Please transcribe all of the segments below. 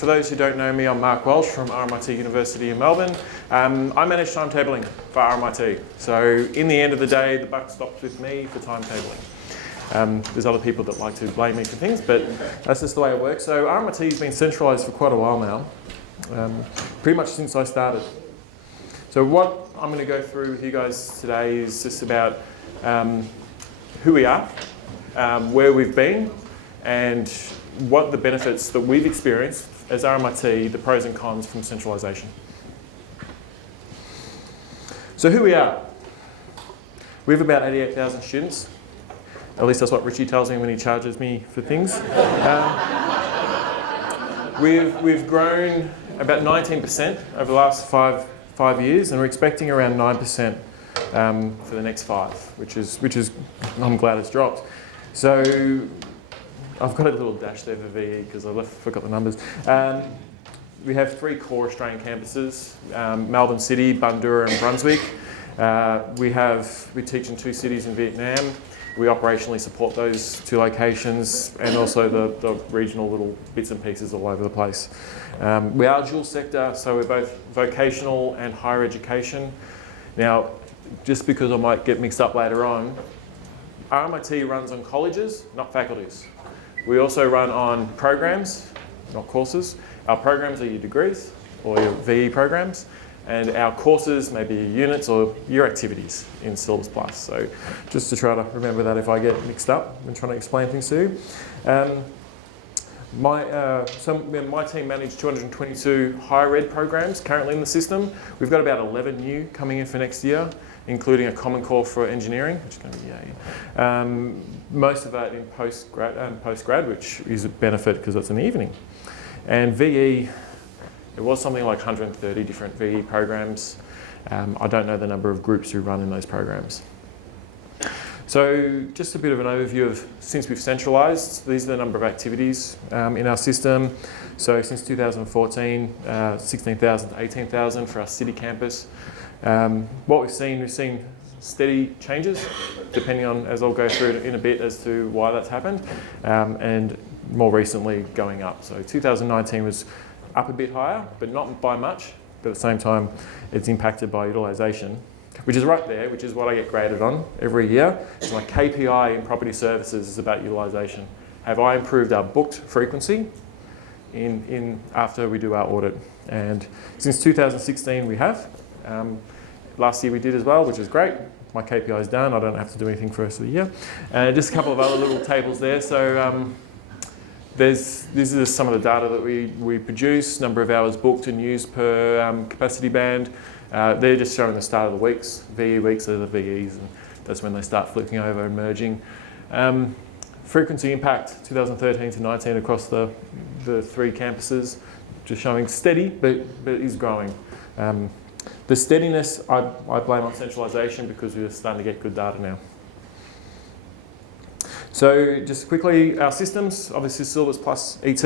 For those who don't know me, I'm Mark Welch from RMIT University in Melbourne. I manage timetabling for RMIT. So in the end of the day, the buck stops with me for timetabling. There's other people that like to blame me for things, but that's just the way it works. So RMIT has been centralised for quite a while now, pretty much since I started. So what I'm going to go through with you guys today is just about who we are, where we've been, and what the benefits that we've experienced as RMIT, the pros and cons from centralisation. So who we are. We have about 88,000 students. At least that's what Richie tells me when he charges me for things. We've grown about 19% over the last five years, and we're expecting around 9% for the next 5, which is I'm glad it's dropped. So I've got a little dash there for VE because I forgot the numbers. We have 3 core Australian campuses, Melbourne City, Bundoora and Brunswick. We teach in 2 cities in Vietnam. We operationally support those 2 locations and also the regional little bits and pieces all over the place. We are dual sector, so we're both vocational and higher education. Now, just because I might get mixed up later on, RMIT runs on colleges, not faculties. We also run on programs, not courses. Our programs are your degrees or your VE programs, and our courses may be your units or your activities in Syllabus Plus. So just to try to remember that if I get mixed up when trying to explain things to you. My team manage 222 higher ed programs currently in the system. We've got about 11 new coming in for next year, including a common core for engineering, which is going to be yay. Most of that in post-grad, which is a benefit because it's in the evening. And VE, it was something like 130 different VE programs. I don't know the number of groups who run in those programs. So just a bit of an overview of since we've centralised, these are the number of activities in our system. So since 2014, 16,000 to 18,000 for our city campus. What we've seen steady changes, depending on, as I'll go through in a bit, as to why that's happened, and more recently going up. So 2019 was up a bit higher, but not by much. But at the same time, it's impacted by utilisation, which is right there, which is what I get graded on every year. So my KPI in property services is about utilisation. Have I improved our booked frequency after we do our audit? And since 2016 we have. Last year we did as well, which is great. My KPI is done. I don't have to do anything for the rest of the year. Just a couple of other little tables there. So this is some of the data that we produce, number of hours booked and used per capacity band. They're just showing the start of the weeks. VE weeks are the VEs, and that's when they start flipping over and merging. Frequency impact 2013 to 19 across the 3 campuses, just showing steady, but it is growing. The steadiness, I blame on centralisation because we're starting to get good data now. So just quickly, our systems, obviously Syllabus Plus ET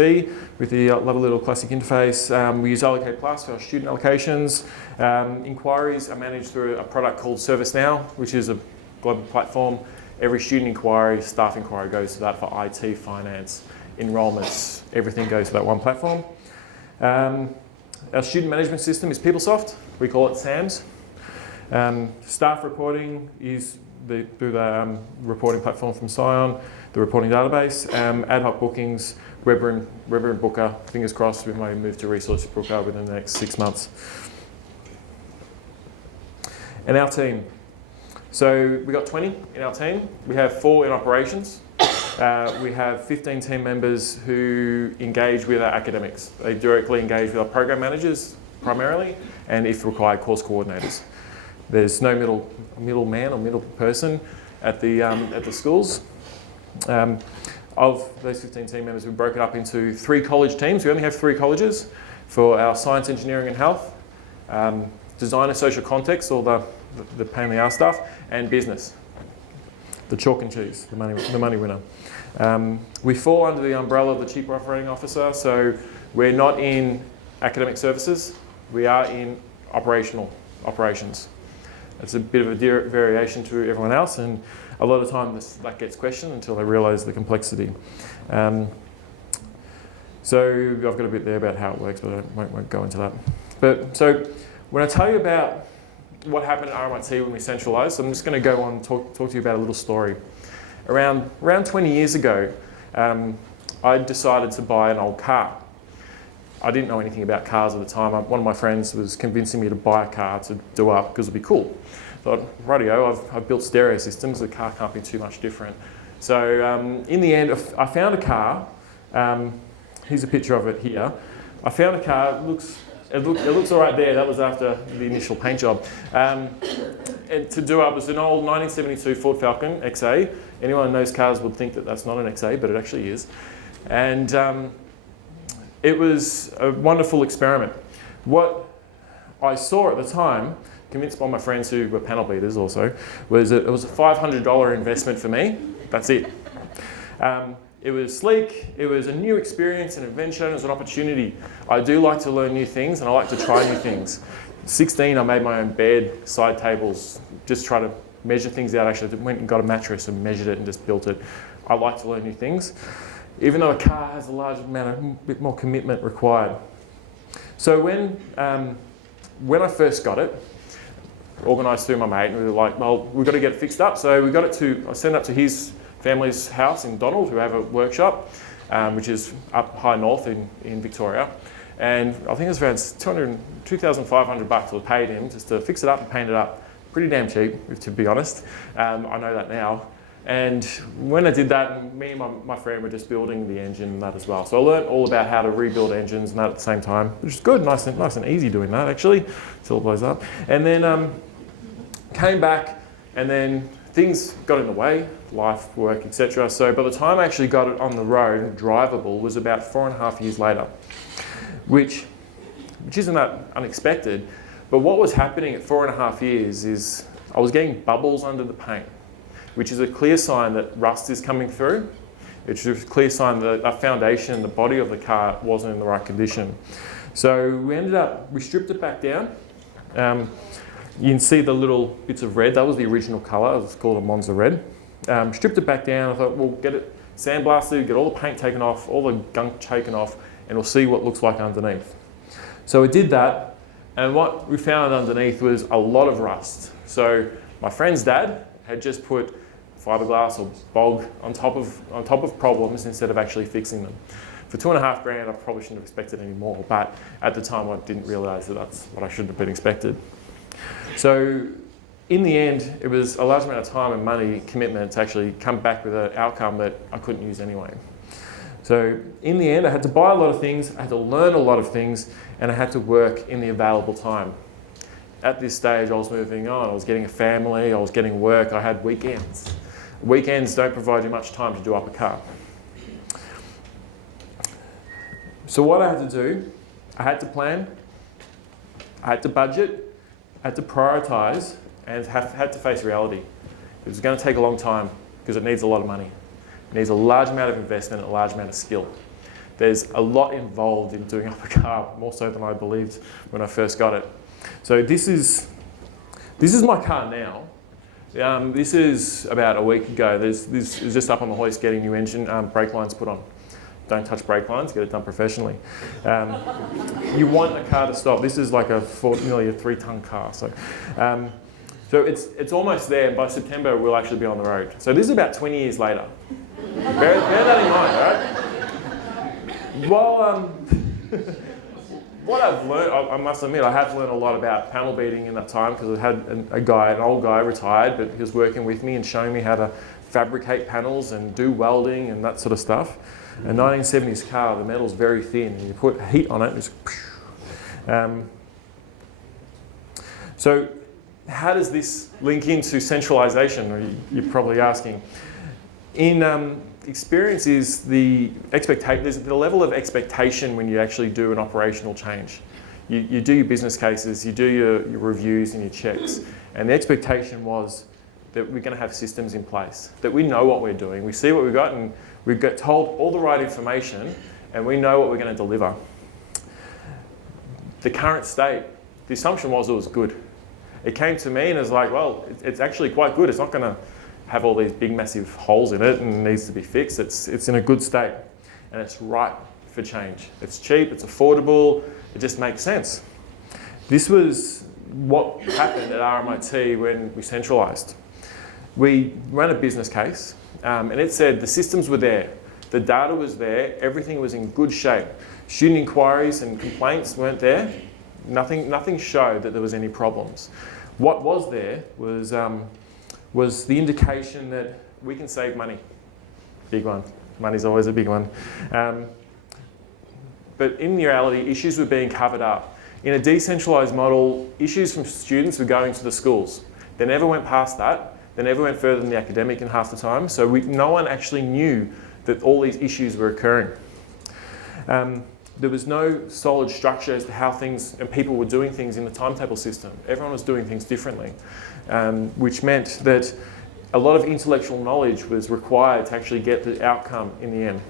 with the lovely little classic interface. We use Allocate Plus for our student allocations. Inquiries are managed through a product called ServiceNow, which is a global platform. Every student inquiry, staff inquiry goes to that for IT, finance, enrolments, everything goes to that one platform. Our student management system is PeopleSoft. We call it SAMS. Staff reporting is through the reporting platform from Scion, the reporting database. Ad hoc bookings, Weber and Booker. Fingers crossed we may move to Resource Booker within the next 6 months. And our team. So we got 20 in our team. We have 4 in operations. We have 15 team members who engage with our academics. They directly engage with our program managers primarily, and if required, course coordinators. There's no middleman or middle person at the schools. Of those 15 team members, we broke it up into 3 college teams. We only have 3 colleges for our science, engineering and health, design and social context, all the pain in the arse stuff, and business. The chalk and cheese, the money winner. We fall under the umbrella of the Chief Operating Officer, so we're not in academic services, we are in operations. It's a bit of a variation to everyone else, and a lot of time that gets questioned until they realise the complexity. So I've got a bit there about how it works, but I won't go into that. But so when I tell you about what happened at RMIT when we centralised, I'm just going to go on and talk to you about a little story. Around 20 years ago, I decided to buy an old car. I didn't know anything about cars at the time. One of my friends was convincing me to buy a car to do up because it'd be cool. I thought, rightio, I've built stereo systems, the car can't be too much different. So in the end, I found a car. Here's a picture of it here. I found a car, it looks all right there. That was after the initial paint job. And to do up, it was an old 1972 Ford Falcon XA. Anyone who knows cars would think that that's not an XA, but it actually is. And it was a wonderful experiment. What I saw at the time, convinced by my friends who were panel beaters also, was that it was a $500 investment for me. That's it. It was sleek, it was a new experience, an adventure, it was an opportunity. I do like to learn new things and I like to try new things. 16, I made my own bed, side tables, just try to measure things out. Actually, I went and got a mattress and measured it and just built it. I like to learn new things, even though a car has a large amount of bit more commitment required. So when I first got it, organised through my mate, and we were like, well, we've got to get it fixed up. So I sent it up to his family's house in Donald, who have a workshop, which is up high north in Victoria. And I think it was around $2,500 I paid him just to fix it up and paint it up. Pretty damn cheap, to be honest. I know that now. And when I did that, me and my friend were just building the engine and that as well. So I learned all about how to rebuild engines and that at the same time, which is good, nice and easy doing that actually, until it blows up. And then came back, and then things got in the way, life, work, etc. So by the time I actually got it on the road, drivable, was about 4.5 years later, which isn't that unexpected. But what was happening at 4.5 years is I was getting bubbles under the paint, which is a clear sign that rust is coming through. It's a clear sign that the foundation, the body of the car wasn't in the right condition. So we stripped it back down. You can see the little bits of red. That was the original colour. It was called a Monza Red. Stripped it back down. I thought, we'll get it sandblasted, get all the paint taken off, all the gunk taken off, and we'll see what it looks like underneath. So we did that, and what we found underneath was a lot of rust. So my friend's dad had just put fiberglass or bog on top of problems instead of actually fixing them. For $2.5 grand, I probably shouldn't have expected any more, but at the time I didn't realise that that's what I should have been expected. So in the end, it was a large amount of time and money commitment to actually come back with an outcome that I couldn't use anyway. So in the end, I had to buy a lot of things, I had to learn a lot of things, and I had to work in the available time. At this stage, I was moving on. I was getting a family, I was getting work, I had weekends. Weekends don't provide you much time to do up a car. So what I had to do, I had to plan, I had to budget, I had to prioritise, and had to face reality. It was going to take a long time because it needs a lot of money. It needs a large amount of investment and a large amount of skill. There's a lot involved in doing up a car, more so than I believed when I first got it. So this is my car now. This is about a week ago. This is just up on the hoist getting new engine, brake lines put on. Don't touch brake lines, get it done professionally. You want a car to stop. This is like nearly a 3-ton car. So it's almost there. By September, we'll actually be on the road. So this is about 20 years later. Bear that in mind, all right? Well, what I've learned, I must admit, I have learned a lot about panel beating in that time because I had an old guy retired, but he was working with me and showing me how to fabricate panels and do welding and that sort of stuff. A 1970s car, the metal's very thin, and you put heat on it, it's so how does this link into centralisation? You're probably asking. In experience is there's the level of expectation when you actually do an operational change. You do your business cases, you do your reviews and your checks, and the expectation was that we're going to have systems in place, that we know what we're doing, we see what we've got, and we get told all the right information, and we know what we're going to deliver. The current state, the assumption was it was good. It came to me and it was like, well, it's actually quite good. It's not going to have all these big massive holes in it and needs to be fixed. It's in a good state, and it's right for change. It's cheap, it's affordable, it just makes sense. This was what happened at RMIT when we centralised. We ran a business case and it said the systems were there, the data was there, everything was in good shape. Student inquiries and complaints weren't there. Nothing showed that there was any problems. What was there was the indication that we can save money. Big one. Money's always a big one. But in reality, issues were being covered up. In a decentralised model, issues from students were going to the schools. They never went past that. They never went further than the academic in half the time. So no one actually knew that all these issues were occurring. There was no solid structure as to how things and people were doing things in the timetable system. Everyone was doing things differently, which meant that a lot of intellectual knowledge was required to actually get the outcome in the end.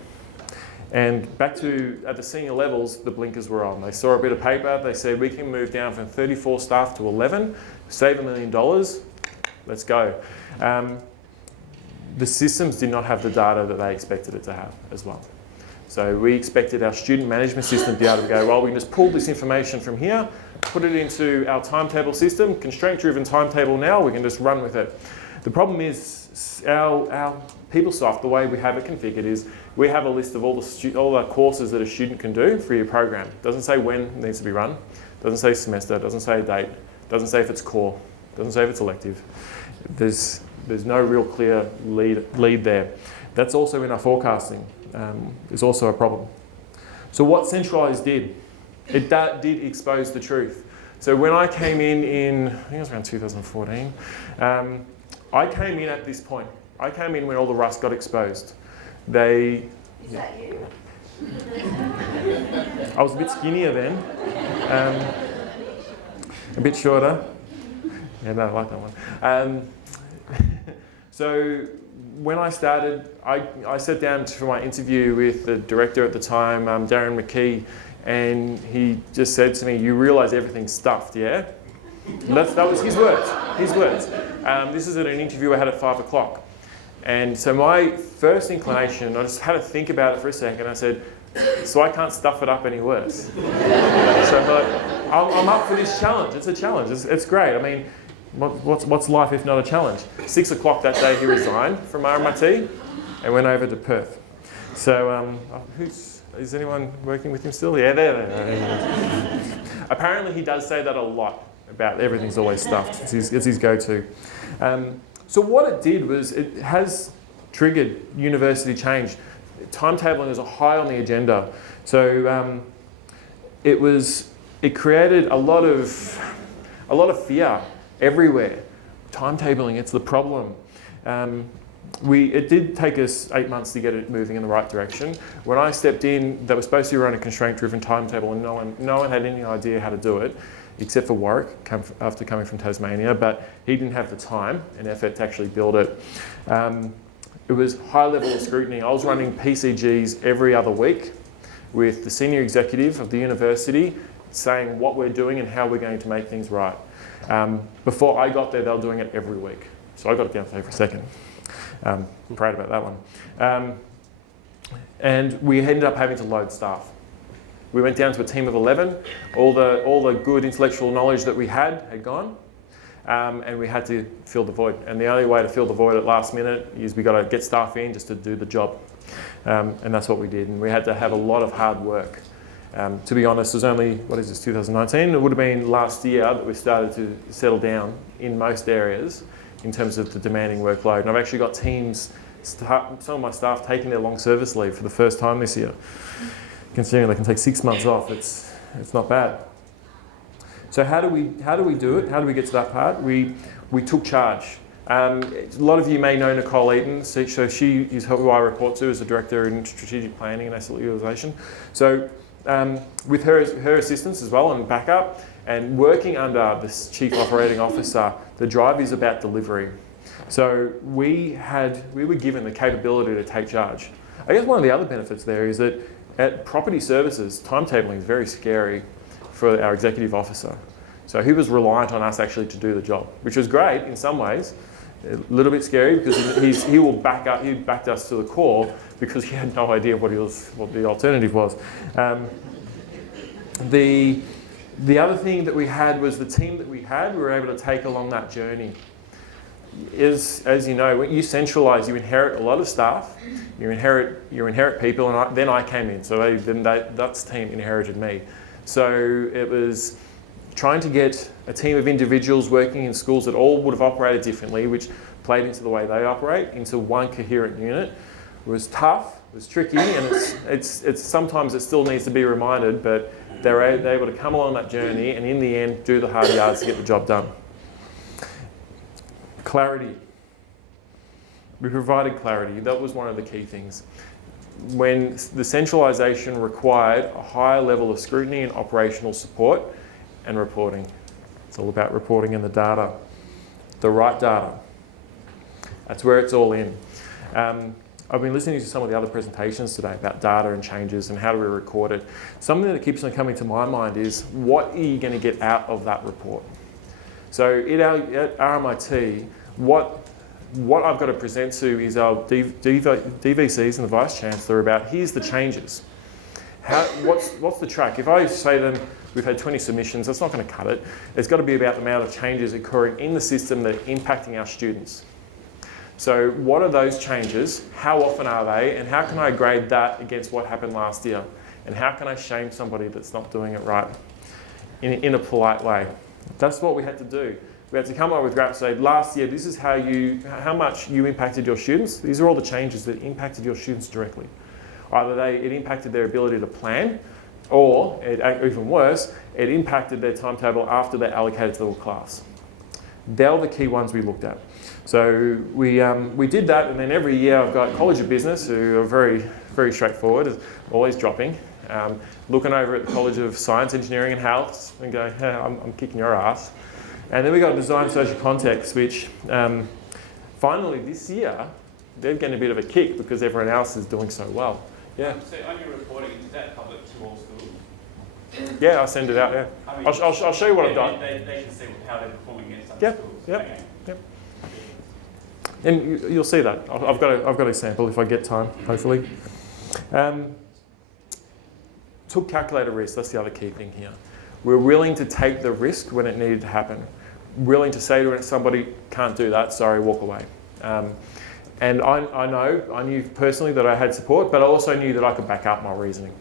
And back to, at the senior levels, the blinkers were on. They saw a bit of paper, they said, we can move down from 34 staff to 11, save $1 million, let's go. The systems did not have the data that they expected it to have as well. So we expected our student management system to be able to go, well, we can just pull this information from here, put it into our timetable system, constraint-driven timetable now, we can just run with it. The problem is our PeopleSoft, the way we have it configured is we have a list of all the courses that a student can do for your program. It doesn't say when it needs to be run, it doesn't say semester, it doesn't say a date, it doesn't say if it's core, it doesn't say if it's elective. There's no real clear lead there. That's also in our forecasting. Is also a problem. So what centralised did, it did expose the truth. So when I came in I think it was around 2014, I came in at this point. I came in when all the rust got exposed. Is that you? I was a bit skinnier then, a bit shorter. Yeah, no, I like that one. So when I started, I sat down for my interview with the director at the time, Darren McKee, and he just said to me, you realise everything's stuffed, yeah? That was his words, this is at an interview I had at 5 o'clock. And so my first inclination, I just had to think about it for a second, I said, so I can't stuff it up any worse. So I'm like, I'm up for this challenge, it's a challenge, it's great. I mean, what's life if not a challenge? 6 o'clock that day he resigned from RMIT and went over to Perth. So is anyone working with him still? Yeah, there. Apparently he does say that a lot about everything's always stuffed. It's his go-to. So what it did was it has triggered university change. Timetabling is high on the agenda. So it created a lot of fear everywhere. Timetabling, it's the problem. It did take us 8 months to get it moving in the right direction. When I stepped in, they were supposed to run a constraint-driven timetable, and no one had any idea how to do it, except for Warwick, after coming from Tasmania, but he didn't have the time and effort to actually build it. It was high level of scrutiny. I was running PCGs every other week with the senior executive of the university saying what we're doing and how we're going to make things right. Before I got there, they were doing it every week. So I got it down for a second. I'm proud about that one. And we ended up having to load staff. We went down to a team of 11. All the good intellectual knowledge that we had gone. And we had to fill the void. And the only way to fill the void at last minute is we got to get staff in just to do the job. And that's what we did. And we had to have a lot of hard work. To be honest, it was only, 2019? It would have been last year that we started to settle down in most areas in terms of the demanding workload. And I've actually got teams, some of my staff taking their long service leave for the first time this year. Considering they can take 6 months off, it's not bad. So how do we do it? How do we get to that part? We took charge. A lot of you may know Nicole Eaton. So she is who I report to as the Director in Strategic Planning and Asset Utilisation. So with her assistance as well and backup, and working under this Chief Operating Officer, the drive is about delivery. So we were given the capability to take charge. I guess one of the other benefits there is that at property services, timetabling is very scary for our executive officer. So he was reliant on us actually to do the job, which was great in some ways, A little bit scary because he backed us to the core because he had no idea what the alternative was. The other thing that we had was the team that we were able to take along that journey. As you know, when you centralise, you inherit a lot of staff, you inherit people, and then I came in, so that team inherited me. So it was trying to get a team of individuals working in schools that all would have operated differently, which played into the way they operate, into one coherent unit. It was tough, it was tricky, and it's sometimes it still needs to be reminded, but they're able to come along that journey and in the end do the hard yards to get the job done. Clarity. We provided clarity. That was one of the key things. When the centralisation required a higher level of scrutiny and operational support and reporting. It's all about reporting and the data. The right data. That's where it's all in. I've been listening to some of the other presentations today about data and changes and how do we record it. Something that keeps on coming to my mind is what are you going to get out of that report? So at RMIT, what I've got to present to is our DVCs and the Vice Chancellor about here's the changes. What's the track? If I say to them, we've had 20 submissions, that's not going to cut it. It's got to be about the amount of changes occurring in the system that are impacting our students. So what are those changes? How often are they? And how can I grade that against what happened last year? And how can I shame somebody that's not doing it right in a polite way? That's what we had to do. We had to come up with graphs and say, last year, this is how much you impacted your students. These are all the changes that impacted your students directly. Either it impacted their ability to plan, or even worse, it impacted their timetable after they're allocated to the class. They were the key ones we looked at. So we did that, and then every year I've got College of Business, who are very, very straightforward, always dropping, looking over at the College of Science, Engineering and Health and going, hey, I'm kicking your ass. And then we got Design Social Context, which finally this year, they're getting a bit of a kick because everyone else is doing so well. Yeah. So on your reporting, is that public to all schools? Yeah, I'll send it out, yeah. I mean, I'll show you what I've done. They can see how they're performing against other Yep, schools. yep, Okay. yep. And you'll see that. I've got a sample if I get time, hopefully. Took calculated risk, that's the other key thing here. We're willing to take the risk when it needed to happen. Willing to say to somebody, can't do that, sorry, walk away. And I knew personally that I had support, but I also knew that I could back up my reasoning.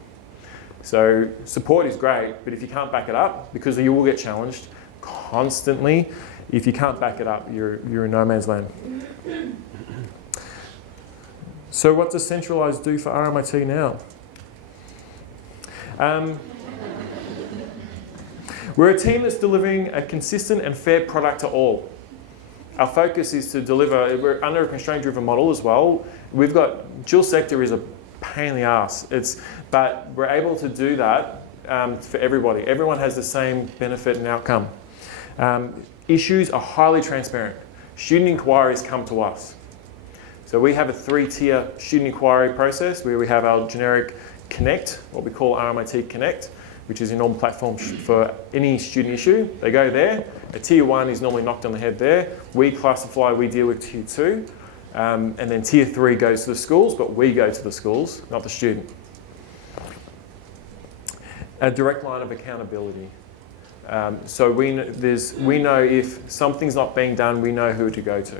So support is great, but if you can't back it up, because you will get challenged constantly, if you can't back it up, you're in no man's land. So what does centralised do for RMIT now? We're a team that's delivering a consistent and fair product to all. Our focus is to deliver, we're under a constraint-driven model as well. We've got, dual sector is a pain in the ass, but we're able to do that for everybody. Everyone has the same benefit and outcome. Issues are highly transparent. Student inquiries come to us. So we have a 3-tier student inquiry process where we have our generic Connect, what we call RMIT Connect, which is a normal platform for any student issue. They go there. A tier 1 is normally knocked on the head there. We classify, we deal with tier 2. And then tier 3 goes to the schools, but we go to the schools, not the student. A direct line of accountability. So we know if something's not being done, we know who to go to.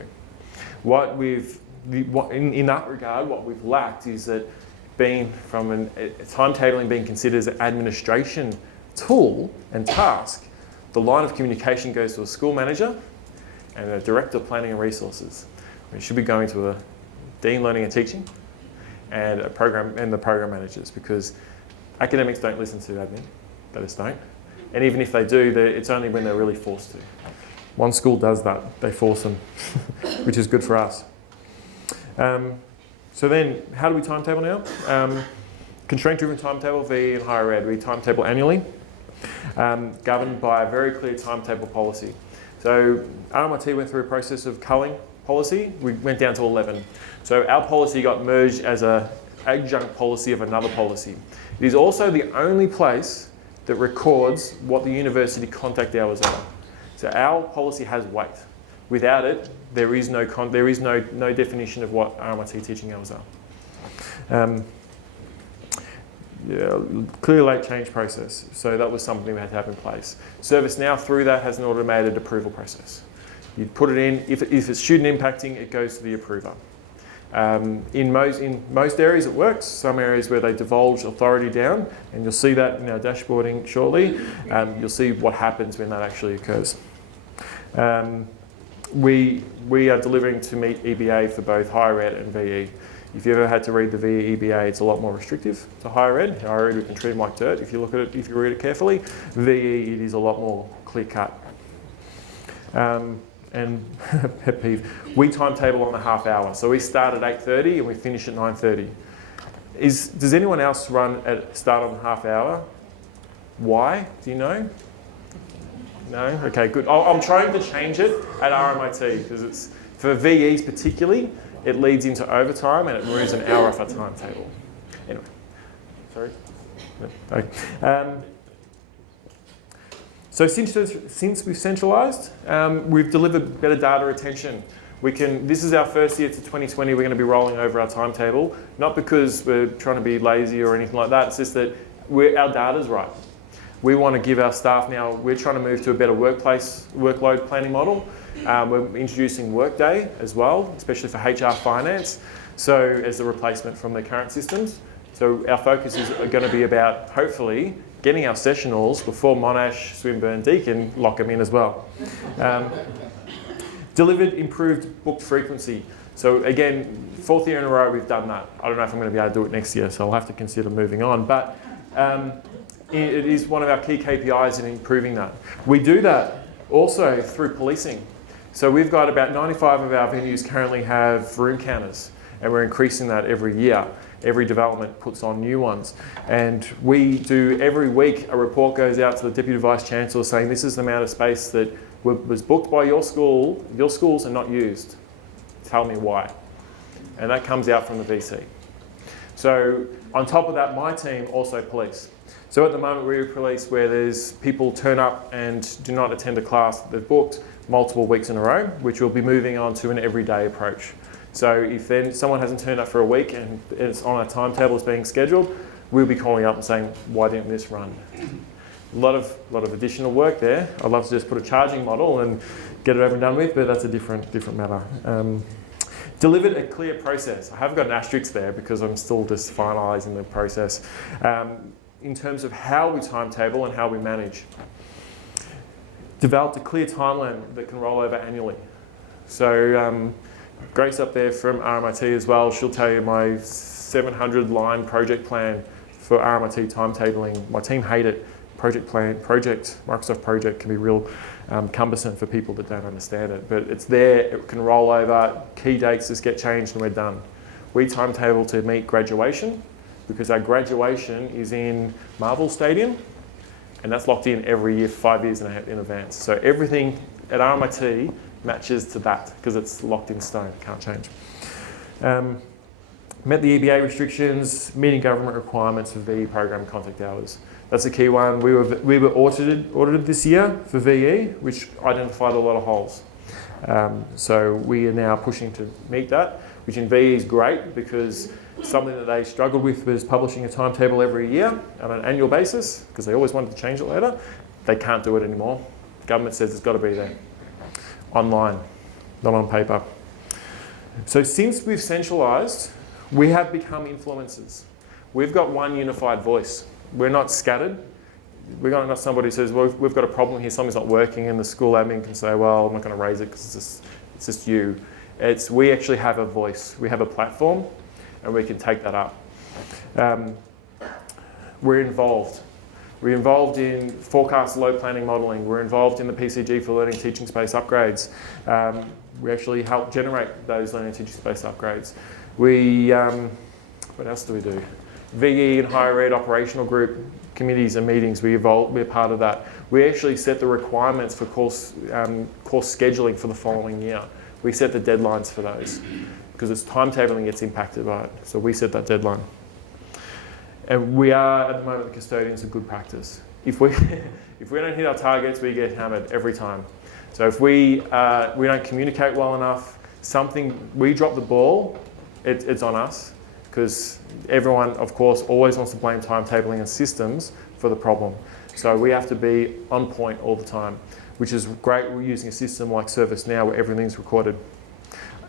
In that regard, what we've lacked is that timetabling being considered as an administration tool and task, the line of communication goes to a school manager and a director of planning and resources. We should be going to a dean learning and teaching and the program managers, because academics don't listen to admin. They just don't. And even if they do, it's only when they're really forced to. One school does that. They force them, which is good for us. So then, how do we timetable now? Constraint-driven timetable, VE and higher ed. We timetable annually, governed by a very clear timetable policy. So RMIT went through a process of culling policy. We went down to 11. So our policy got merged as an adjunct policy of another policy. It is also the only place that records what the university contact hours are. So our policy has weight. Without it, there is no definition of what RMIT teaching hours are. Clear late change process. So that was something we had to have in place. ServiceNow through that has an automated approval process. You put it in, if it's student impacting, it goes to the approver. In most areas it works, some areas where they divulge authority down, and you'll see that in our dashboarding shortly. You'll see what happens when that actually occurs. We are delivering to meet EBA for both higher ed and VE. If you ever had to read the VE EBA, it's a lot more restrictive to higher ed. Higher ed, we can treat them like dirt if you look at it, if you read it carefully. VE, it is a lot more clear cut. And pet peeve, we timetable on the half hour. So we start at 8:30 and we finish at 9:30. Does anyone else start on the half hour? Why? Do you know? No? Okay, good. I'm trying to change it at RMIT because it's, for VEs particularly, it leads into overtime and it removes an hour off our timetable. Anyway, sorry. Okay. So since we've centralised, we've delivered better data retention. This is our first year to 2020, we're going to be rolling over our timetable, not because we're trying to be lazy or anything like that, it's just that our data's right. We want to give our staff now, we're trying to move to a better workload planning model. We're introducing Workday as well, especially for HR finance, so as a replacement from the current systems. So our focus is going to be about, hopefully, getting our sessionals before Monash, Swinburne, Deakin lock them in as well. Delivered improved booked frequency. So again, 4th year in a row we've done that. I don't know if I'm going to be able to do it next year, so I'll have to consider moving on. But it is one of our key KPIs in improving that. We do that also through policing. So we've got about 95 of our venues currently have room counters, and we're increasing that every year. Every development puts on new ones. And we do, every week, a report goes out to the Deputy Vice Chancellor saying this is the amount of space that was booked by your schools and not used. Tell me why. And that comes out from the VC. So on top of that, my team also police. So at the moment we police where there's people turn up and do not attend a class that they've booked multiple weeks in a row, which we'll be moving on to an everyday approach. So if then someone hasn't turned up for a week and it's on a timetable that's being scheduled, we'll be calling up and saying, why didn't this run? A lot of additional work there. I'd love to just put a charging model and get it over and done with, but that's a different matter. Delivered a clear process. I haven't got an asterisk there because I'm still just finalising the process. In terms of how we timetable and how we manage. Developed a clear timeline that can roll over annually. So Grace up there from RMIT as well, she'll tell you my 700-line project plan for RMIT timetabling. My team hate it. Microsoft Project can be real cumbersome for people that don't understand it, but it's there, it can roll over, key dates just get changed and we're done. We timetable to meet graduation because our graduation is in Marvel Stadium and that's locked in every year, 5 years in advance. So everything at RMIT matches to that because it's locked in stone, can't change. Met the EBA restrictions, meeting government requirements for VE program contact hours. That's a key one. We were audited this year for VE, which identified a lot of holes. So we are now pushing to meet that, which in VE is great because something that they struggled with was publishing a timetable every year on an annual basis because they always wanted to change it later. They can't do it anymore. The government says it's got to be there. Online, not on paper. So since we've centralised, we have become influencers. We've got one unified voice. We're not scattered. We're not somebody who says, well, we've got a problem here, something's not working, and the school admin can say, well, I'm not going to raise it because it's just you. We actually have a voice. We have a platform, and we can take that up. We're involved. We're involved in forecast load planning modelling. We're involved in the PCG for learning teaching space upgrades. We actually help generate those learning teaching space upgrades. What else do we do? VE and higher ed operational group committees and meetings, we're part of that. We actually set the requirements for course scheduling for the following year. We set the deadlines for those because it's timetabling gets impacted by it. So we set that deadline. And we are, at the moment, the custodians of good practice. If we don't hit our targets, we get hammered every time. So if we don't communicate well enough, we drop the ball, it's on us, because everyone, of course, always wants to blame timetabling and systems for the problem. So we have to be on point all the time, which is great. We're using a system like ServiceNow where everything's recorded.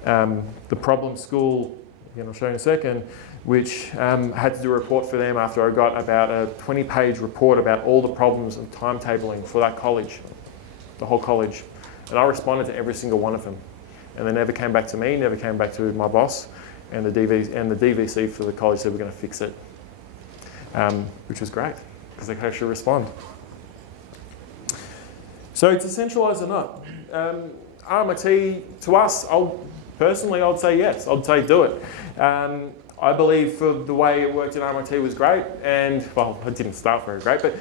The problem school, again, I'll show you in a second, which had to do a report for them after I got about a 20-page report about all the problems of timetabling for that college, the whole college. And I responded to every single one of them. And they never came back to me, never came back to my boss, and the DVC for the college said we're going to fix it, which was great, because they could actually respond. So to centralise or not, RMIT, to us, personally, I'd say yes. I'd say do it. I believe for the way it worked at RMIT was great, and, well, it didn't start very great, but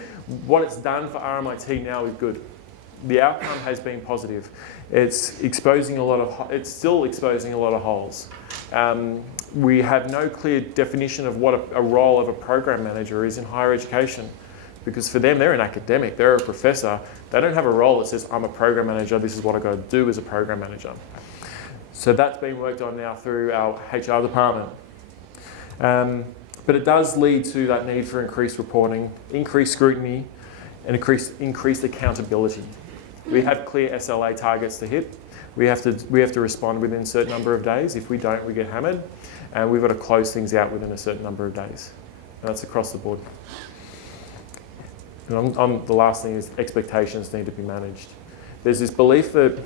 what it's done for RMIT now is good. The outcome has been positive. It's still exposing a lot of holes. We have no clear definition of what a role of a program manager is in higher education, because for them, they're an academic, they're a professor. They don't have a role that says, I'm a program manager, this is what I've got to do as a program manager. So that's been worked on now through our HR department. But it does lead to that need for increased reporting, increased scrutiny, and increased accountability. We have clear SLA targets to hit. We have to respond within a certain number of days. If we don't, we get hammered. And we've got to close things out within a certain number of days. And that's across the board. And the last thing is expectations need to be managed. There's this belief that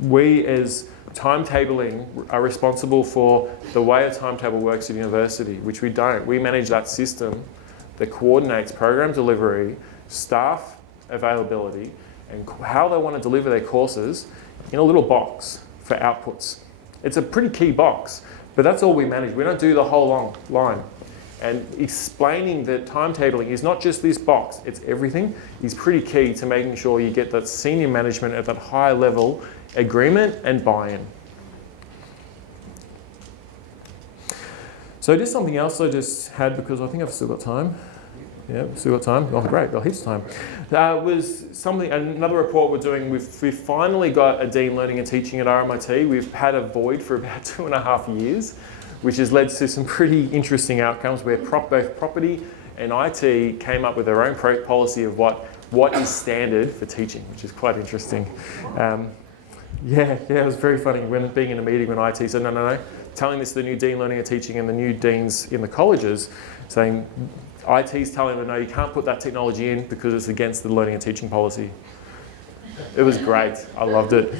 we as timetabling are responsible for the way a timetable works at university, which we don't. We manage that system that coordinates program delivery, staff availability, and how they want to deliver their courses in a little box for outputs. It's a pretty key box, but that's all we manage. We don't do the whole long line. And explaining that timetabling is not just this box, it's everything, is pretty key to making sure you get that senior management at that high level agreement and buy-in. So just something else I just had, because I think I've still got time. Yeah, still got time. Oh, great, got heaps of time. Was another report we're doing. We've finally got a Dean Learning and Teaching at RMIT. We've had a void for about 2.5 years, which has led to some pretty interesting outcomes where both property and IT came up with their own policy of what is standard for teaching, which is quite interesting. Yeah, it was very funny when being in a meeting when IT said, no, telling this to the new Dean Learning and Teaching and the new deans in the colleges, saying, IT's telling them, no, you can't put that technology in because it's against the learning and teaching policy. It was great. I loved it.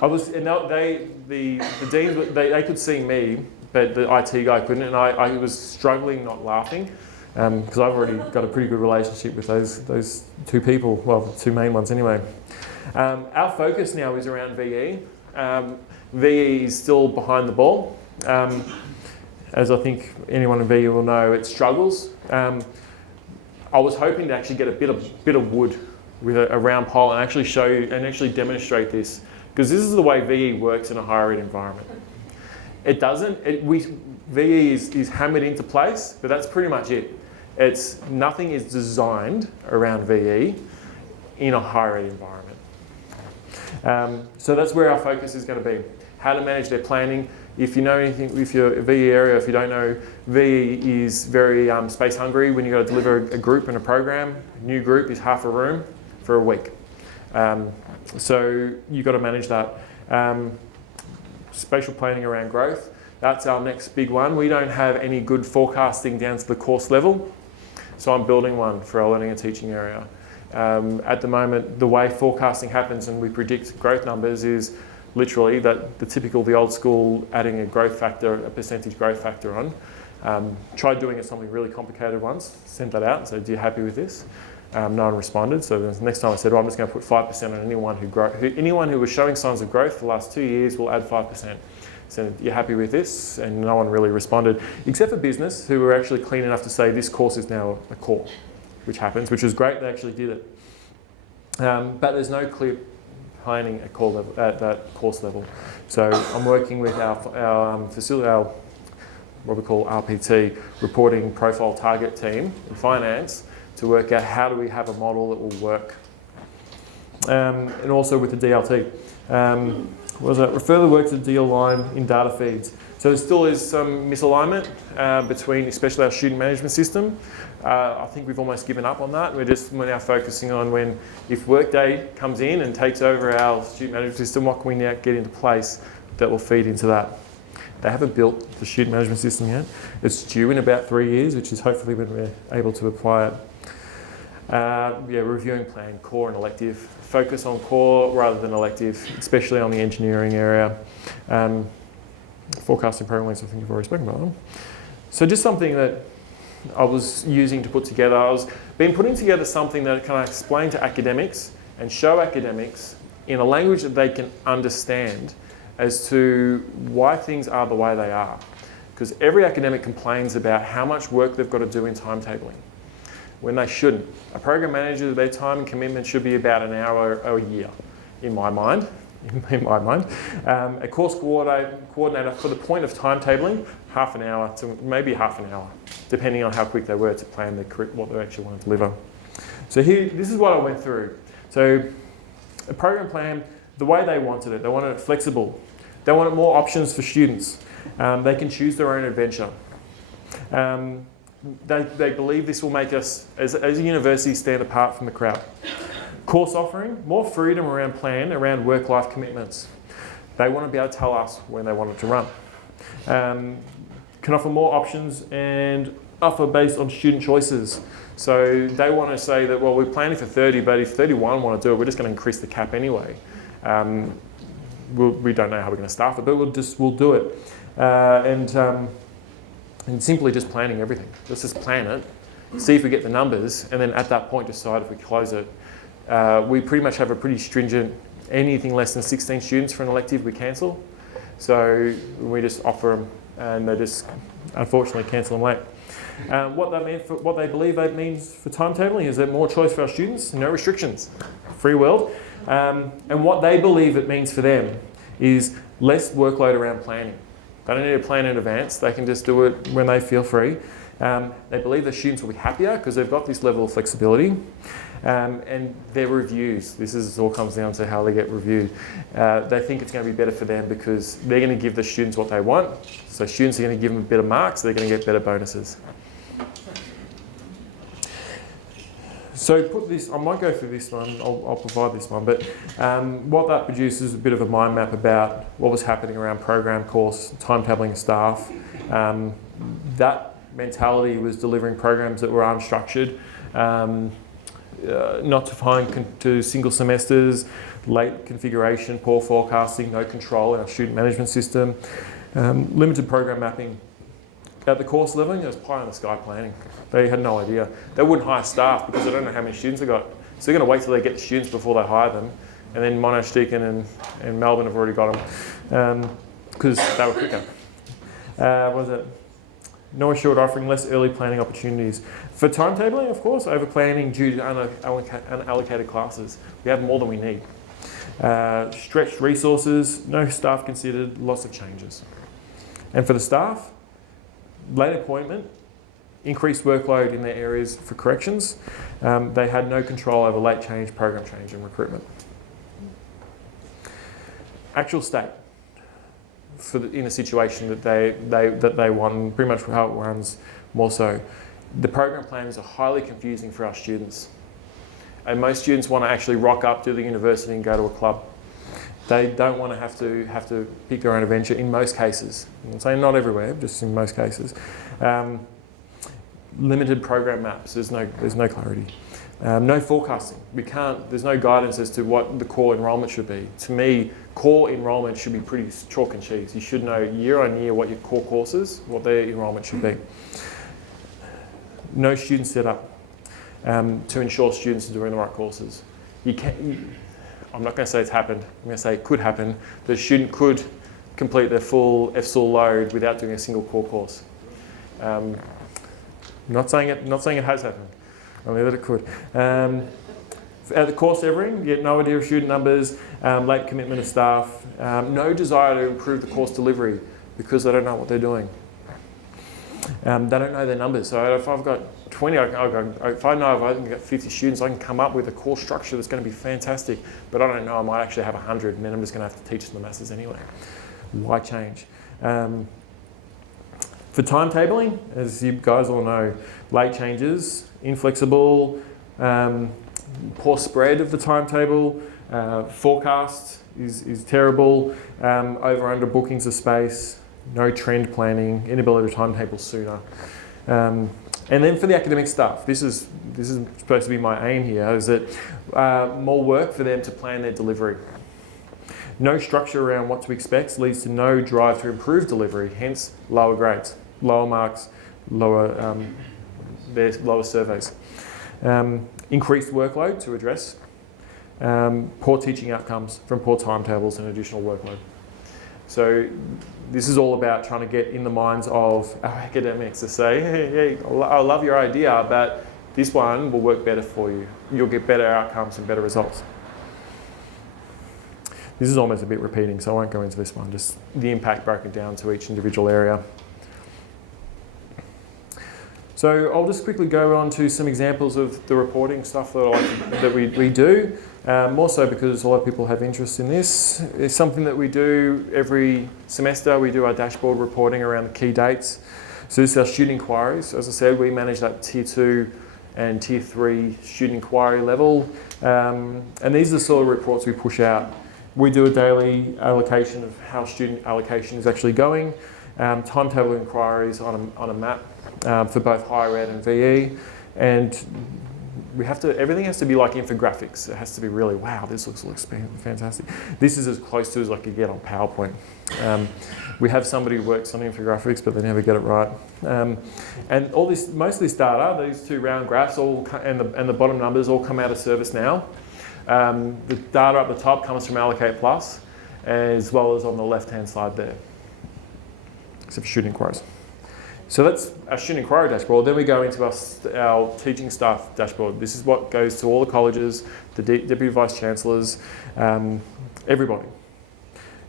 The deans, they could see me, but the IT guy couldn't, and I was struggling not laughing because I've already got a pretty good relationship with those two people, well, the two main ones anyway. Our focus now is around VE. VE is still behind the ball. As I think anyone in VE will know, it struggles. I was hoping to actually get a bit of wood with a round pole and actually show you and actually demonstrate this, because this is the way VE works in a higher ed environment. It doesn't. VE is hammered into place, but that's pretty much it. Nothing is designed around VE in a higher ed environment. So that's where our focus is going to be. How to manage their planning. If you know anything with your VE area, if you don't know, VE is very space hungry. When you've got to deliver a group and a program, a new group is half a room for a week. So you've got to manage that. Spatial planning around growth. That's our next big one. We don't have any good forecasting down to the course level. So I'm building one for our learning and teaching area. At the moment, the way forecasting happens and we predict growth numbers is literally the old school adding a growth factor, a percentage growth factor on. Tried doing it something really complicated once, sent that out, so do you happy with this? No one responded, so the next time I said, well, I'm just going to put 5% on anyone who was showing signs of growth for the last 2 years, will add 5%. So you're happy with this? And no one really responded, except for business, who were actually clean enough to say this course is now a core, which was great, they actually did it. But there's no clear planning at that course level. So I'm working with our facility, what we call RPT, reporting profile target team in finance, to work out how do we have a model that will work. and also with the DLT. Refer the work to the DL line in data feeds. So there still is some misalignment between, especially our student management system. I think we've almost given up on that. We're now focusing on if Workday comes in and takes over our student management system, what can we now get into place that will feed into that? They haven't built the student management system yet. It's due in about 3 years, which is hopefully when we're able to apply it. Reviewing plan, core and elective. Focus on core rather than elective, especially on the engineering area. Forecasting program links, I think you've already spoken about them. So just something that I was using to put together. Been putting together something that can explain to academics and show academics in a language that they can understand as to why things are the way they are. Because every academic complains about how much work they've got to do in timetabling, when they shouldn't. A program manager, their time and commitment should be about an hour a year, in my mind. A course coordinator for the point of timetabling, half an hour to maybe half an hour, depending on how quick they were to plan what they actually want to deliver. So this is what I went through. So a program plan, the way they wanted it flexible. They wanted more options for students. They can choose their own adventure. They believe this will make us, as a university, stand apart from the crowd. Course offering, more freedom around around work-life commitments. They want to be able to tell us when they want it to run. Can offer more options and offer based on student choices. So they want to say that, well, we're planning for 30, but if 31 want to do it, we're just going to increase the cap anyway. We don't know how we're going to staff it, but we'll do it. And simply just planning everything. Let's just plan it, see if we get the numbers, and then at that point decide if we close it. We pretty much have a pretty stringent, anything less than 16 students for an elective we cancel. So we just offer them and they just unfortunately cancel them late. What they believe that means for timetabling is that more choice for our students, no restrictions, free world. And what they believe it means for them is less workload around planning. They don't need to plan in advance, they can just do it when they feel free. They believe the students will be happier because they've got this level of flexibility. And their reviews, all comes down to how they get reviewed. They think it's going to be better for them because they're going to give the students what they want. So students are going to give them better marks, they're going to get better bonuses. So I might go through this one, I'll provide this one, but what that produces is a bit of a mind map about what was happening around program, course, timetabling staff. That mentality was delivering programs that were unstructured, not defined to single semesters, late configuration, poor forecasting, no control in our student management system, limited program mapping. At the course level, it was pie in the sky planning. They had no idea. They wouldn't hire staff because they don't know how many students they got. So they're going to wait till they get the students before they hire them. And then Monash, Deakin and Melbourne have already got them because they were quicker. No assured offering less early planning opportunities. For timetabling, of course, over planning due to unallocated classes. We have more than we need. Stretched resources, no staff considered, lots of changes. And for the staff, late appointment, increased workload in their areas for corrections. They had no control over late change, program change and recruitment. Actual state in a situation that they want, pretty much how it runs more so. The program plans are highly confusing for our students. And most students want to actually rock up to the university and go to a club. They don't want to have to pick their own adventure in most cases. I'm saying not everywhere, just in most cases. Limited program maps. There's no clarity. No forecasting. There's no guidance as to what the core enrolment should be. To me, core enrolment should be pretty chalk and cheese. You should know year on year what your core courses, what their enrolment should be. No student setup to ensure students are doing the right courses. I'm not going to say it's happened. I'm going to say it could happen. The student could complete their full FSOL load without doing a single core course. Not saying it has happened. Only that it could. At the course offering, you get no idea of student numbers, late commitment of staff, no desire to improve the course delivery because they don't know what they're doing. They don't know their numbers. So if I've got 20, if I know if I can get 50 students, I can come up with a course structure that's going to be fantastic, but I don't know, I might actually have 100, and then I'm just going to have to teach the masses anyway. Why change? For timetabling, as you guys all know, late changes, inflexible, poor spread of the timetable, forecast is terrible, over under bookings of space, no trend planning, inability to timetable sooner. And then for the academic stuff, this is supposed to be my aim here, is that more work for them to plan their delivery. No structure around what to expect leads to no drive to improve delivery, hence lower grades, lower marks, lower surveys. Increased workload to address, poor teaching outcomes from poor timetables and additional workload. So this is all about trying to get in the minds of our academics to say, hey, I love your idea, but this one will work better for you. You'll get better outcomes and better results. This is almost a bit repeating, so I won't go into this one, just the impact broken down to each individual area. So I'll just quickly go on to some examples of the reporting stuff that we do, more so because a lot of people have interest in this. It's something that we do every semester. We do our dashboard reporting around the key dates. So this is our student inquiries. As I said, we manage that Tier 2 and Tier 3 student inquiry level. And these are the sort of reports we push out. We do a daily allocation of how student allocation is actually going, timetable inquiries on a map for both higher ed and VE, and everything has to be like infographics. It has to be really, wow, this looks fantastic. This is as close to as I could get on PowerPoint. We have somebody who works on infographics, but they never get it right. And most of this data, these two round graphs, and the bottom numbers all come out of ServiceNow. The data up the top comes from Allocate Plus, as well as on the left-hand side there, except for student inquiries. So that's our student inquiry dashboard. Then we go into our teaching staff dashboard. This is what goes to all the colleges, the deputy vice chancellors, everybody.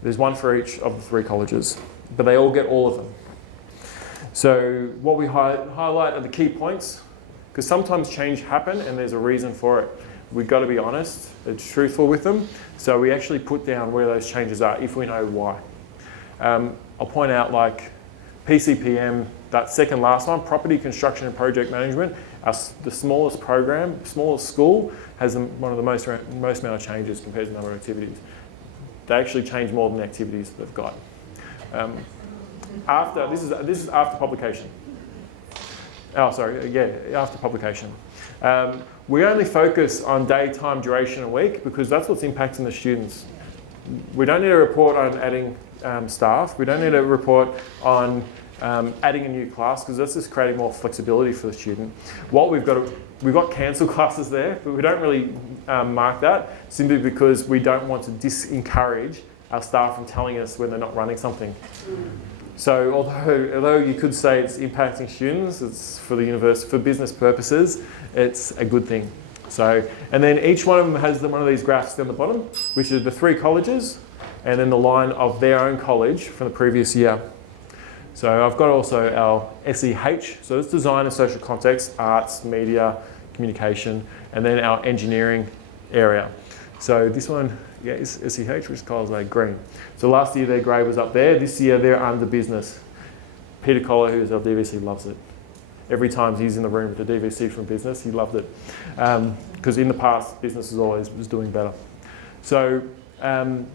There's one for each of the 3 colleges, but they all get all of them. So what we highlight are the key points, because sometimes change happen and there's a reason for it. We've got to be honest and truthful with them. So we actually put down where those changes are if we know why. I'll point out like PCPM, that second last one, Property, Construction and Project Management, the smallest program, smallest school, has one of the most amount of changes compared to the number of activities. They actually change more than the activities they've got. This is after publication. Oh, sorry, yeah, after publication. We only focus on day, time, duration, and week because that's what's impacting the students. We don't need a report on adding staff. We don't need a report on adding a new class because that's just creating more flexibility for the student. What we've got cancelled classes there, but we don't really mark that simply because we don't want to disencourage our staff from telling us when they're not running something. So although you could say it's impacting students, it's for the university, for business purposes, it's a good thing. So, and then each one of them has one of these graphs down the bottom, which are the 3 colleges, and then the line of their own college from the previous year. So I've got also our SEH, so it's design and social context, arts, media, communication, and then our engineering area. So this one, yeah, is SEH, which colors are green. So last year their grade was up there. This year they're under business. Peter Collar, who is our DVC, loves it. Every time he's in the room with the DVC from business, he loved it. Because in the past, business was doing better. So, and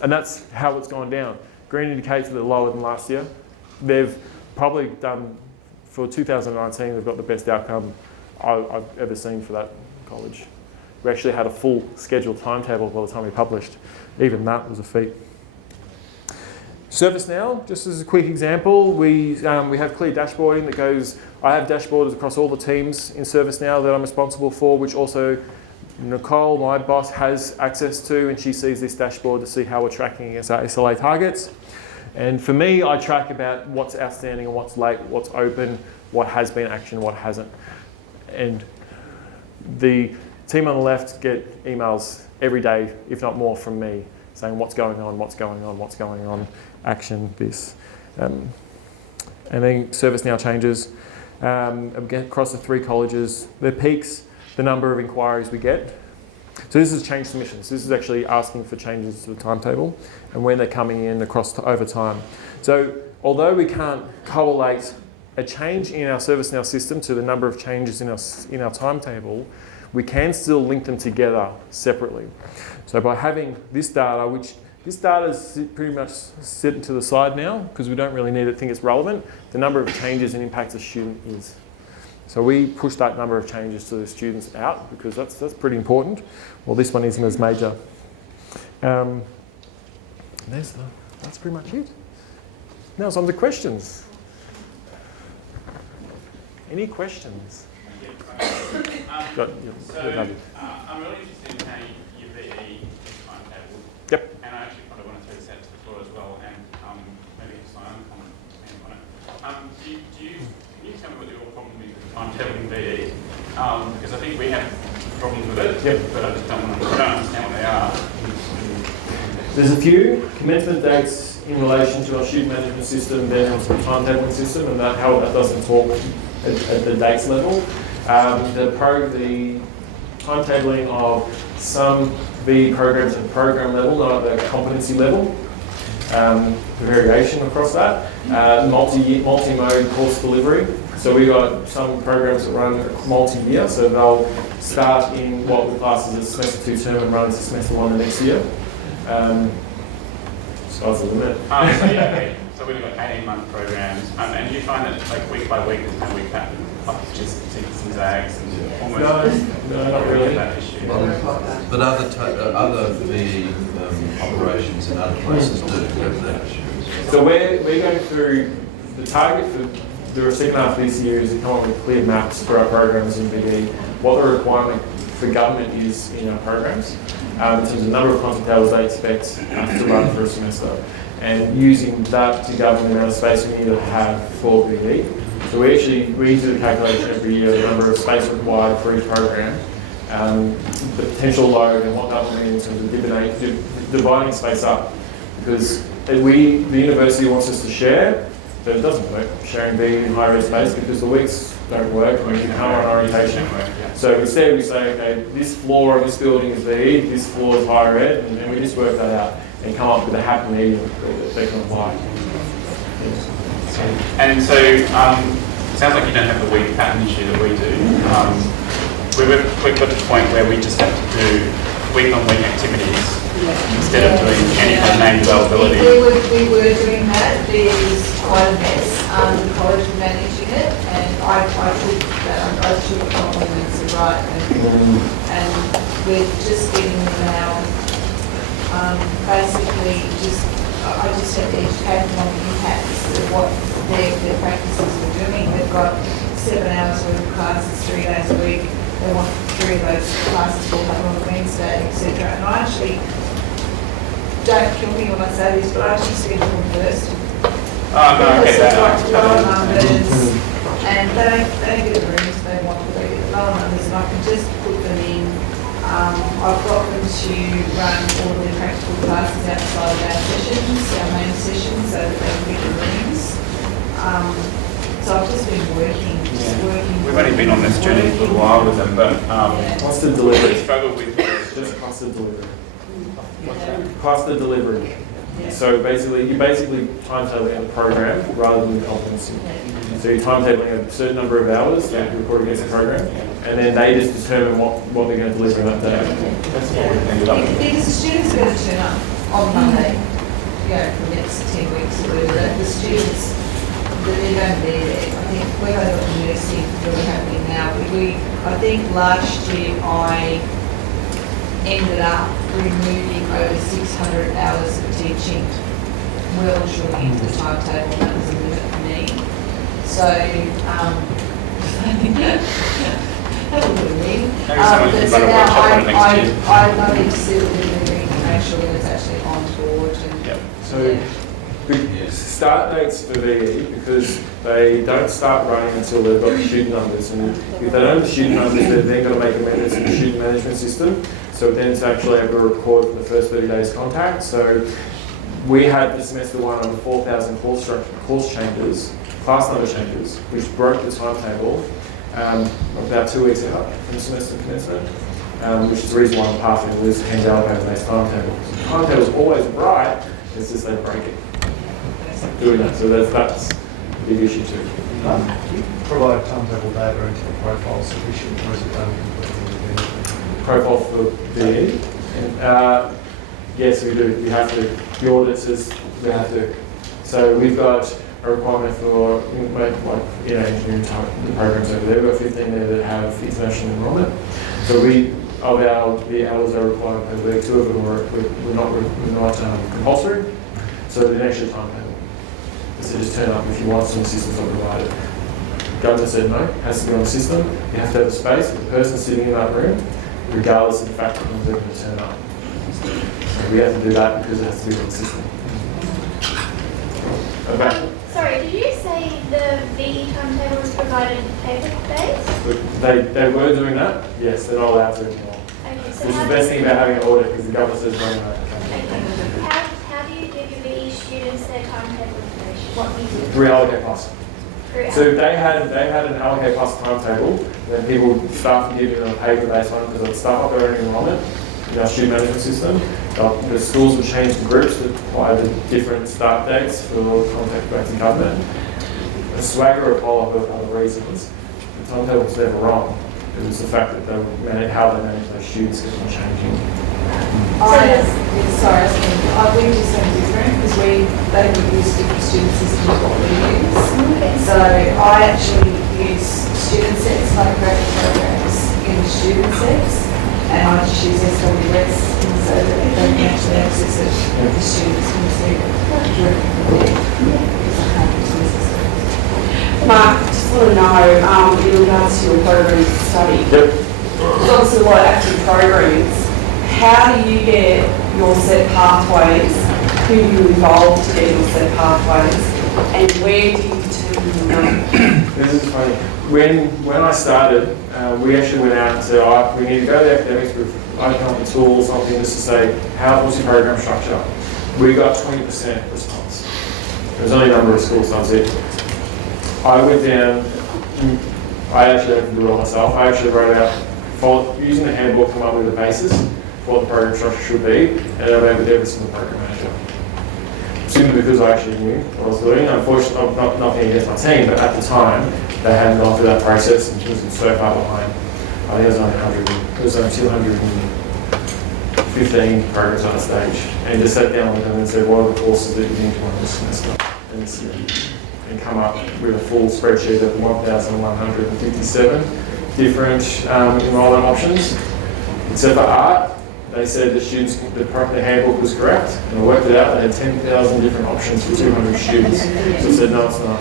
that's how it's gone down. Green indicates that they're lower than last year. They've probably done, for 2019, they've got the best outcome I've ever seen for that college. We actually had a full scheduled timetable by the time we published. Even that was a feat. ServiceNow, just as a quick example, we have clear dashboarding that goes, I have dashboards across all the teams in ServiceNow that I'm responsible for, which also Nicole, my boss, has access to, and she sees this dashboard to see how we're tracking against our SLA targets. And for me, I track about what's outstanding and what's late, what's open, what has been actioned, what hasn't. And the team on the left get emails every day, if not more, from me saying what's going on, what's going on, what's going on, action this. And then ServiceNow changes. again, across the 3 colleges. Their peaks, the number of inquiries we get. So this is change submissions. This is actually asking for changes to the timetable and when they're coming in over time. So although we can't correlate a change in our service now system to the number of changes in our timetable, we can still link them together separately. So by having this data, which this data is pretty much set to the side now because we don't really need it, think it's relevant, the number of changes and impacts a student is. So we push that number of changes to the students out because that's pretty important. Well, this one isn't as major. That's pretty much it. Now it's on to questions. Any questions? I'm really interested in how your VE is timetable. Yep. And I actually kind of want to throw this out to the floor as well, and maybe just my own comment on it. Can you tell me what your problem is with timetabling VE? Because I think we have problems with it, yep. But I just don't understand what they are. There's a few commencement dates in relation to our student management system, then onto the timetabling system, and how that doesn't talk at the dates level. The timetabling of some VE programs at the program level, not at the competency level. The variation across that. Multi-mode course delivery. So we've got some programs that run multi-year, so they'll start in what we class as a semester 2 term and run into semester 1 the next year. Sky's the limit. So we've got 18-month programs, and you find that like week by week there's no week pattern, just some zags and almost no, not really. That issue. But other VE operations in other places do have that issue. So we're going through the target for the second half of this year is to come up with clear maps for our programs in VE, what the requirement for government is in our programs, in terms of the number of content tables they expect us to run for a semester, and using that to govern the amount of space we need to have for VE. So we do the calculation every year, the number of space required for each program, the potential load and what that will mean in terms of dividing space up. Because the university wants us to share, but it doesn't work, sharing VE in higher ed space because the weeks don't work when you come on orientation. So instead we say, okay, this floor of this building is VE, this floor is higher ed, and then we just work that out and come up with a happy medium that they can apply. And so it sounds like you don't have the week pattern issue that we do. We've got to the point where we just have to do week-on-week activities instead of doing any kind of named availability. We were doing that. There's quite a mess. The college was managing it, and I took compliments and right, and we're just getting them now. Basically, I just have to educate them on the impacts of what their practices are doing. They've got 7 hours worth of classes, 3 days a week. They want 3 of those classes will happen on a Wednesday, etc. And I actually, don't kill me when I say this, but I actually schedule them first. Oh, no, I get that. Lower numbers, and they don't get the rooms they want, they get the lower numbers, and I can just put them in. I've got them to run all of their practical classes outside of our sessions, our main sessions, so that they can get the rooms. So I've just been working. We've only been on this journey for a while with them, but What's the delivery? we struggle with Just cost of delivery. Cost of delivery. So basically, you're timetabling a program rather than competency. So you're timetabling a certain number of hours that you record against the program, and then they just determine what they're going to deliver that day. That's what we've ended up with. Because the students are going to turn up on Monday, for the next 10 weeks or whatever. The students, they're going to be there. I think we've got the nursing really happening now. I think last year I ended up removing over 600 hours of teaching well short into the timetable. That was a limit for me. So, that's a little mean. So now I need to see what they're doing and make sure that it's actually on board. So start dates for VE, because they don't start running until they've got the student numbers, and if they don't have the student numbers, they're then going to make amendments in the student management system. So then it's actually able to record for the first 30 days contact. So We had this semester one over 4,000 course changes, class number changes, which broke the timetable about 2 weeks out from semester commencement, which is the reason why I'm passing a loose hands allocated-based timetable. So the timetable's always right, it's just they break it. Doing that, so that's a big issue too. Do you provide timetable data into the profile sufficient, or is it done completely independently? Profile for VE? Yes, we do. We have to. The auditors, we have to. So we've got a requirement for engineering type programs over there. We've got 15 there that have international enrollment. So the hours are required per week. 2 of them we're not compulsory. So the extra timetable. So just turn up if you want, some assistance are provided. Government said no, it has to be on the system. You have to have the space for the person sitting in that room, regardless of the fact that they're going to turn up. So we have to do that because it has to be on the system. Sorry, did you say the VE timetable was provided paper-based? They were doing that, yes, they're not allowed to anymore. Okay, so Which is the best thing about having an audit because the government says don't know. how do you give your VE students their timetable information? What do you do? Through Allocate Plus. Through So they had an Allocate Plus timetable, then people start giving them a paper-based one because they'll start up their own enrollment in our student management system. The schools will change the groups to apply the different start dates for contact back to government. A swagger of all of other reasons. The timetable was never wrong. It was the fact that how they manage those students kept on changing. We do something different because they would use different student systems to what we use. Okay. So I actually use student sets, like graphic programs in the student sets, and I just use SWS so that they can actually access it with the students and see it directly from there. Because I can't use the system. Mark, just want to know, in regards to your program study, Yep. there's obviously a lot of active programs. How do you get your set pathways? Who do you involve to get your set pathways? And where do you determine your number? This is funny. When I started, we actually went out and said, we need to go to the academics with open up the tools, something just to say, what's your program structure? We got 20% response. There was only a number of schools, that was it. I went down, I actually had to do it all myself. I actually wrote out, using the handbook, come up with a basis for what the program structure should be, and I went with every single program manager. Simply because I actually knew what I was doing. Unfortunately, not nothing against my team, but at the time, they hadn't gone through that process and it was so far behind. I think there was only 215 programs on the stage. And just sat down with them and said, what are the courses that you need to run this semester and this year? And come up with a full spreadsheet of 1,157 different enrollment options. Except for art, they said the students, the handbook was correct, and I worked it out, they had 10,000 different options for 200 students. So I said, no, it's not.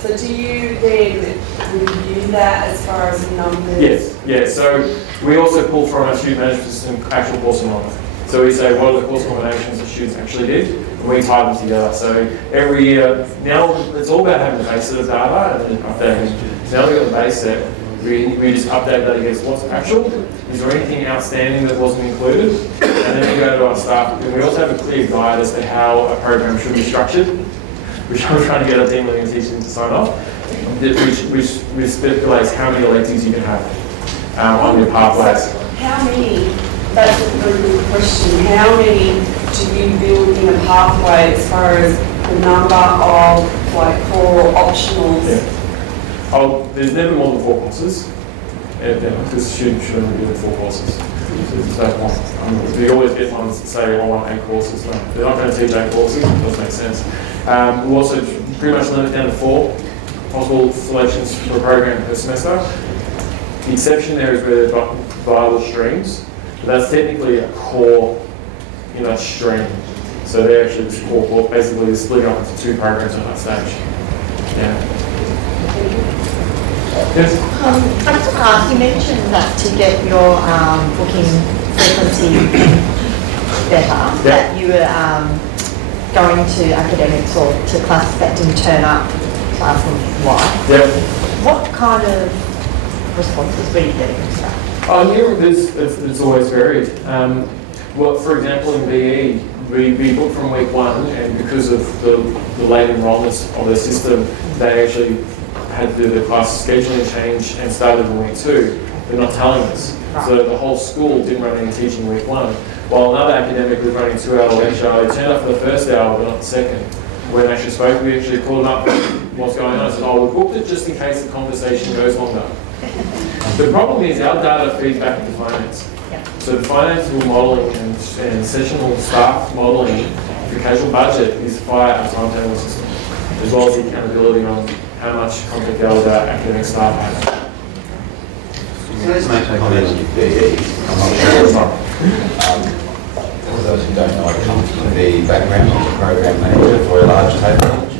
So do you then review that as far as numbers? Yes, so we also pull from our student management system actual course enrollment. So we say, what are the course combinations that students actually did? And we tie them together. So every year, now it's all about having the base set of data and then updating. So now we've got the base set. We just update that against what's actual. Is there anything outstanding that wasn't included? And then we go to our staff. And we also have a clear guide as to how a program should be structured, which I'm trying to get our team leading and teaching to sign off, which stipulates how many electives you can have on your pathways. How many, that's a very good question, how many do you build in a pathway as far as the number of core optionals? Yeah. There's never more than 4 courses, because the student should only be doing 4 courses. We always get ones that say, I want 8 courses. No, they're not going to teach 8 courses, it doesn't make sense. We'll also pretty much limit down to 4 possible selections for a program per semester. The exception there is where they've got viable streams, but that's technically a core in that stream. So they're actually just core, basically split up into 2 programs on that stage. Yeah. Yes? I was going to ask, you mentioned that to get your booking frequency better, that you were going to academics or to classes that didn't turn up, class and why. Yep. What kind of responses were you getting to that? It's always varied. Well, for example, in BE, we booked from week 1, and because of the late enrolments of the system, they actually had to do the class scheduling change and started in week 2. They're not telling us. So the whole school didn't run any teaching week 1. While another academic was running a 2-hour lecture, they turned up for the first hour, but not the second. When I actually spoke, we actually called them up, what's going on? I said, oh, we booked it just in case the conversation goes longer. The problem is our data feeds back into finance. So the financial modelling and sessional staff modelling for casual budget is via our timetable system, as well as the accountability on how much contact hours our academic staff have. Can I just make a comment on BE? I'm not sure. For those who don't know, I come from a BE background. I'm a program manager for a large table launch.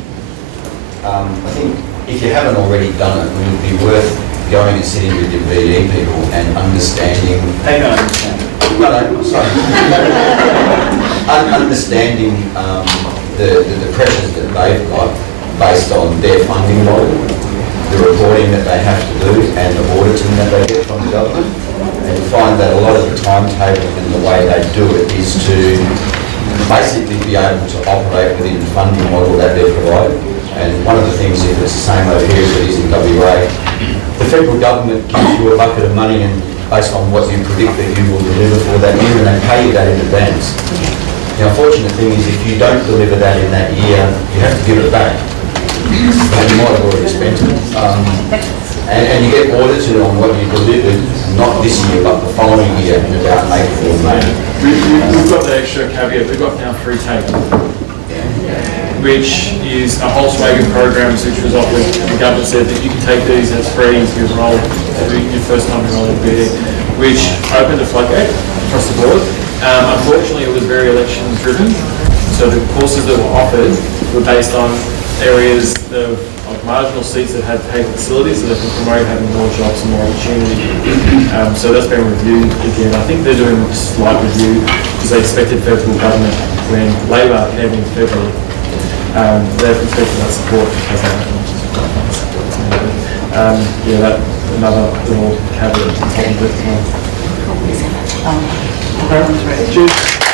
I think if you haven't already done it, it would be worth going and sitting with your BE people and understanding. They don't understand. No, sorry. Understanding the pressures that they've got based on their funding model, the reporting that they have to do, and the auditing that they get from the government. And you find that a lot of the timetable and the way they do it is to basically be able to operate within the funding model that they're provided. And one of the things, if it's the same over here as it is in WA, the federal government gives you a bucket of money and based on what you predict that you will deliver for that year, and they pay you that in advance. The unfortunate thing is if you don't deliver that in that year, you have to give it back. But you might have already spent it. And you get audited on what you delivered, not this year, but the following year in about April or May. We've got the extra caveat, we've got now free take, which is a whole swag of programs which was offered. The government said that you can take these as free if you enroll, your first time enrolling in BD, which opened a floodgate across the board. Unfortunately, it was very election driven, so the courses that were offered were based on areas of marginal seats that had paid facilities so they can promote having more jobs and more opportunity. So that's been reviewed again. I think they're doing a slight review because they expected federal government when Labor came in February. They're expecting that support as yeah, that another little caveat. Cheers.